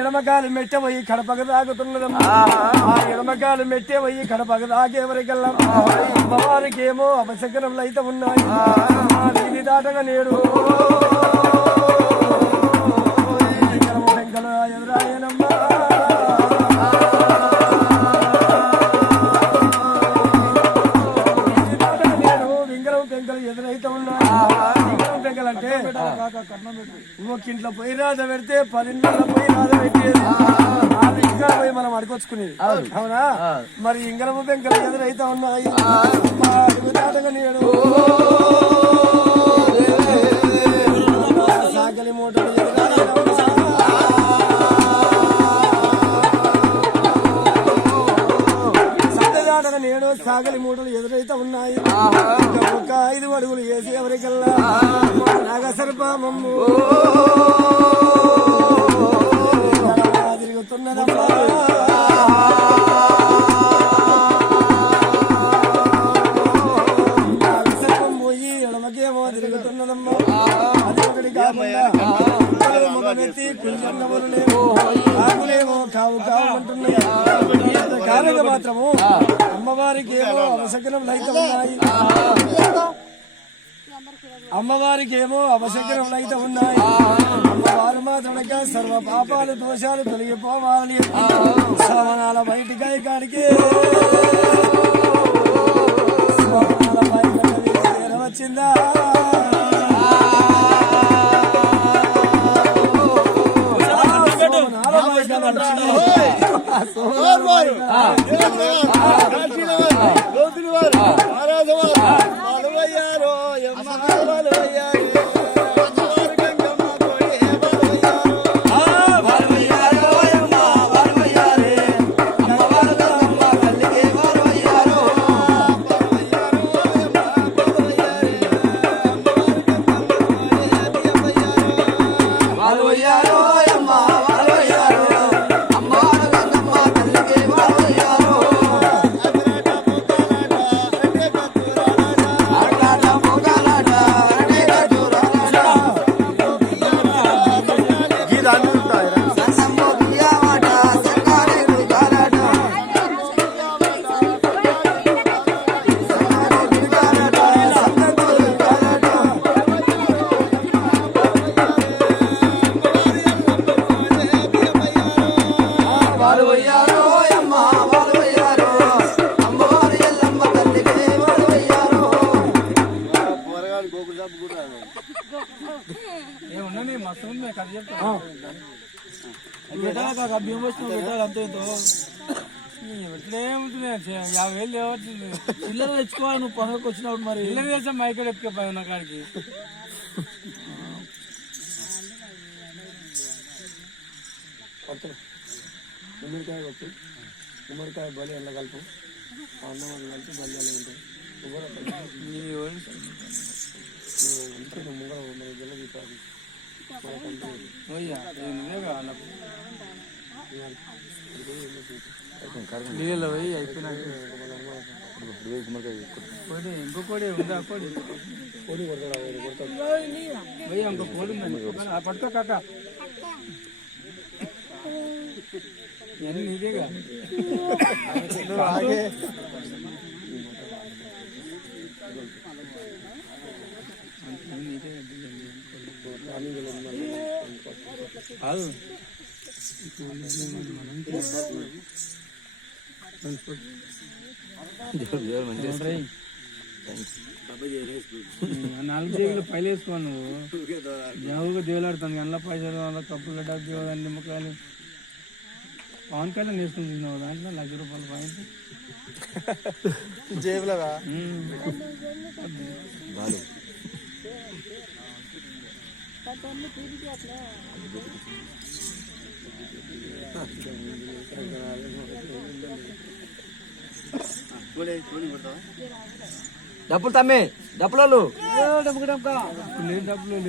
ఎడమకాలు మెట్ట పోయి కడపకు తాగుతున్నదమ్మా ఆ ఎడమకాలు మెట్టే పోయి కడపకు తాగేవరికెళ్ళం అమ్మవారికేమో అపశకరంలో అయితే ఉన్నాయి దీని దాటగా నేడు ఎదురాయనమ్మా ఎదురైతే ఉన్నాయి పెంకలు అంటే ఇంట్లో పొయ్యి రాజ పెడితే 10 నెలల పొయ్యి రాజ పెట్టేది అది ఇంకా పోయి మనం అడుకొచ్చుకునేది అవునా మరి ఇంగరము పెంకలు ఎదురైతే ఉన్నాయి అడుగుతాటగా నేడు సాగలి మూటలు సంతదాటగా నేడు సాగలి మూటలు ఎదురైతే ఉన్నాయి ఒక 5 అడుగులు వేసి ఎవరికల్లా నాగసర్పమమ్ము తిరుగుతున్నదమ్మా నాగసర్పం పోయి ఎడమకేమో తిరుగుతున్నదమ్మా అది ఒకటి కాకుండా మొగమెత్తి కుంజన్నములేమో ఆకులేమో కావు కావు అంటున్నాయి కారక మాత్రము అమ్మవారికి ఏమో అవసకరం అయితే ఉన్నాయి అమ్మవారికి ఏమో అవసకరం అయితే ఉన్నాయి అమ్మవారు మాత్రనక సర్వ పాపాలు దోషాలు తొలగిపోవాలని శ్రవణాల బయటికాయ కాడికి శ్రవణాల బయట వచ్చిందా పిల్లలు తెచ్చుకోవాలి నువ్వు పనులకు వచ్చినప్పుడు మరి ఇళ్ళ చేసా మైకడ ఎత్తుకపోయి ఉన్న కాడికి గుమ్మడికాయ పప్పు గుమ్మడికాయ బలి ఎల్ల కలుపు అన్నం కలిపి బలి ఎలా ఉంటుంది ముంగర జిల్ల తీసుకోవాలి నీళ్ళలో పోయి అయిపోయినాక ఇంకో కోడి ఉందా కోడి కోడి కొడతాడు పోయి ఇంకో కోడి ఉందండి పట్టుకో కాక ఇవన్నీ నీదేగా కాదు నాలుగు జీవులు పైలు వేసుకో నువ్వు జవుగా దేవులాడుతాను ఎండ్ల పైసలు కప్పులు డబ్బు నిమ్మకాయలు పవన్ కళ్యాణ్ వేసుకుని తిన్నావు దాంట్లో ₹1,00,000 పాయింట్ జేబులో డబ్బులు తమ్మి డబ్బులు డబ్బులు